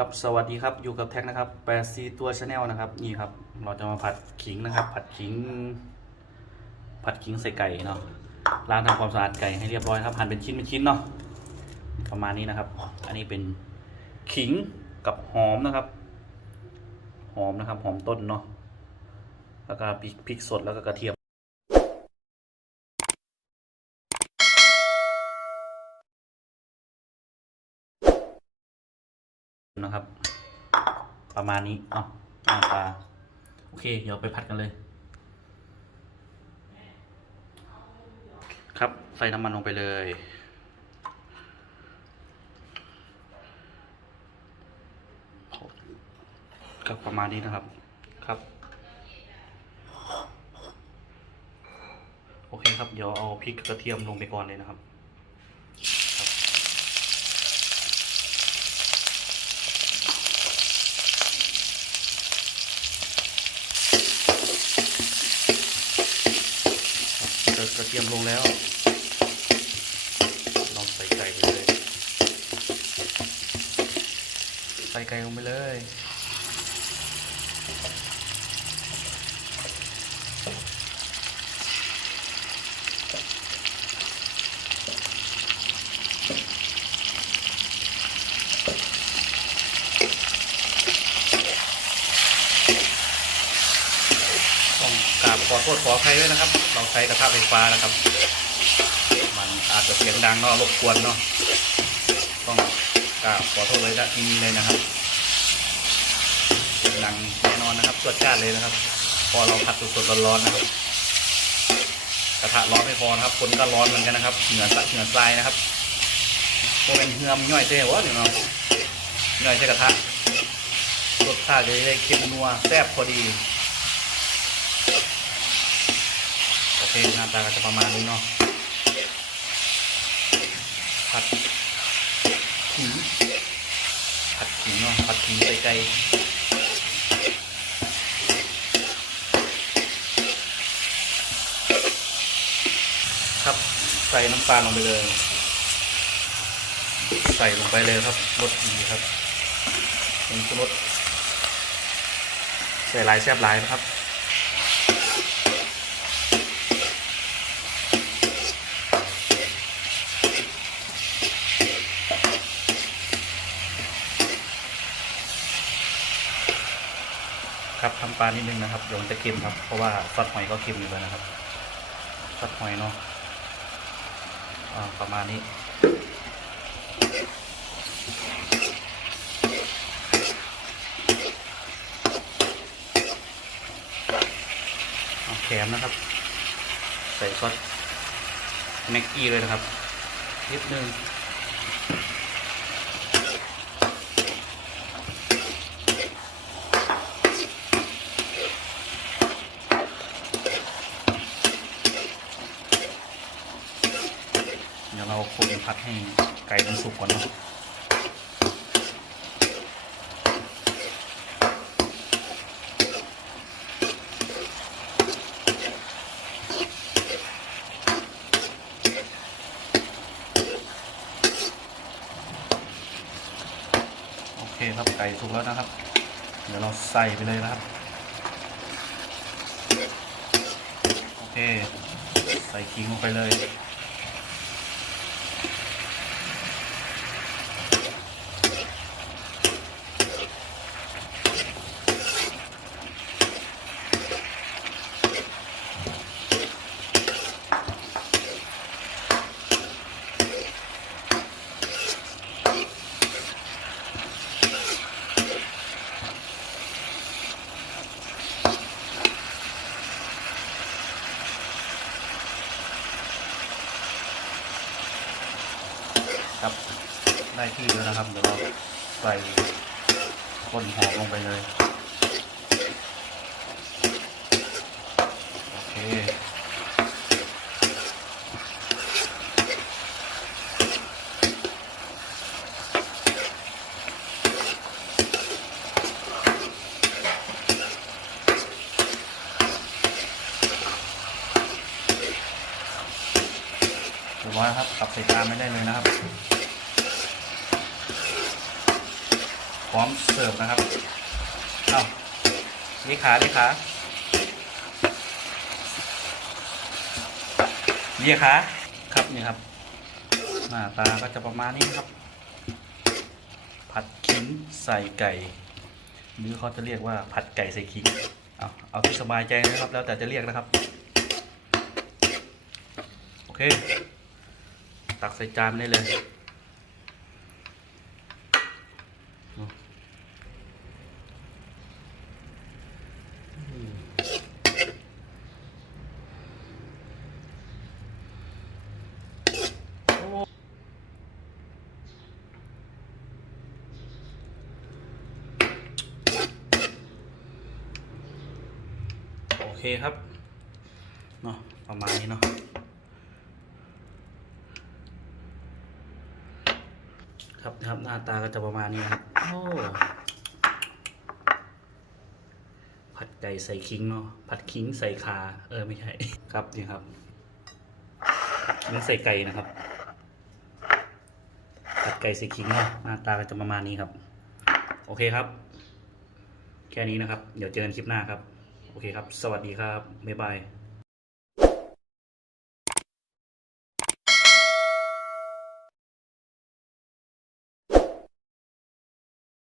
ครับสวัสดีครับอยู่กับแท็กนะครับแปดซีตัวชาแนลนะครับ นี่ครับ เราจะมาผัดขิงนะครับ ผัดขิง ผัดขิงใส่ไก่เนาะล้างทำความสะอาดไก่ให้เรียบร้อยครับหั่นเป็นชิ้นเป็นชิ้นเนาะประมาณนี้นะครับ อันนี้เป็นขิงกับหอมนะครับ หอมนะครับ หอมต้นเนาะแล้วก็พริกสดแล้วก็กระเทียม นะครับ ประมาณนี้เนาะหน้าตาโอเค เดี๋ยวไปผัดกันเลย ครับใส่น้ำมันลงไปเลยครับประมาณนี้นะครับครับ โอเคครับ เดี๋ยวเอาพริกกระเทียมลงไปก่อนเลยนะครับ เติมกระเทียมลงแล้วลองใส่ไก่ไปเลย ใส่ไก่ลงไปเลย ต้องกราบขอ โทษขออภัยด้วยนะครับ เราใช้กระทะไฟฟ้านะครับ มันอาจจะเสียงดังเนาะรบกวนเนาะต้องกราบขอโทษเลยนะที่นี้เลยนะครับเสียงดังแน่นอนนะครับตรวจจ้าดเลยนะครับ พอเราผัดสดๆร้อนๆนะครับกระทะร้อนไม่พอนะครับ คนก็ร้อนเหมือนกันนะครับเหงื่อสะเหงื่อทรายนะครับโมเป็นเหือมย่อยเจ๊วะเดี๋ยวเนาะย่อยใช้กระทะรสชาติจะได้เค็มนัวแซ่บพอดี คหน้าตาก็จะประมาณนี้เนาะผัดขิงผัดขิงเนาะผัดขิงใส่ไก่ครับใส่น้ำตาลลงไปเลย ใส่ลงไปเลยครับรสดีครับเป็นรสใส่ลายแซ่บลายนะครับำปลานิดนึงนะครับเดี๋ยวมันจะเค็มครับ เพราะว่าซอสหอยก็เค็มอยู่แล้วนะครับซอสหอยเนาะประมาณนี้เอาแคมนะครับ ใส่ซอสแม็กกี้เลยนะครับนิดนึง เดี๋ยวเราคนพัดให้ไก่มัน สุกก่อนนะโอเคครับไก่สุกแล้วนะครับ เดี๋ยวเราใส่ไปเลยนะครับ โอเค ใส่ขิงลงไปเลย ครับ ได้ที่แล้วนะครับ เดี๋ยวเราใส่ก้นหอมลงไปเลย โอเค เรียบร้อยครับกลับใส่จานไม่ได้เลยนะครับ พร้อมเสิร์ฟนะครับเอาเลขาเลขาเลขาครับนี่ครับ หน้าตาก็จะประมาณนี้ครับ ผัดขิงใส่ไก่ หรือเขาจะเรียกว่าผัดไก่ใส่ขิง เอาเอาที่สบายใจนะครับ แล้วแต่จะเรียกนะครับ โอเค ตักใส่จานได้เลย เคครับเนาะประมาณนี้เนาะครับนะครับหน้าตาก็จะประมาณนี้ครับโอ้ผัดไก่ใส่ขิงเนาะผัดขิงใส่คาเออไม่ใช่ครับนี่ครับผัดขิงใส่ไก่นะครับผัดไก่ใส่ขิงเนาะหน้าตาก็จะประมาณนี้ครับ โอเคครับ แค่นี้นะครับ เดี๋ยวเจอกันคลิปหน้าครับ โอเคครับ สวัสดีครับ บ๊ายบาย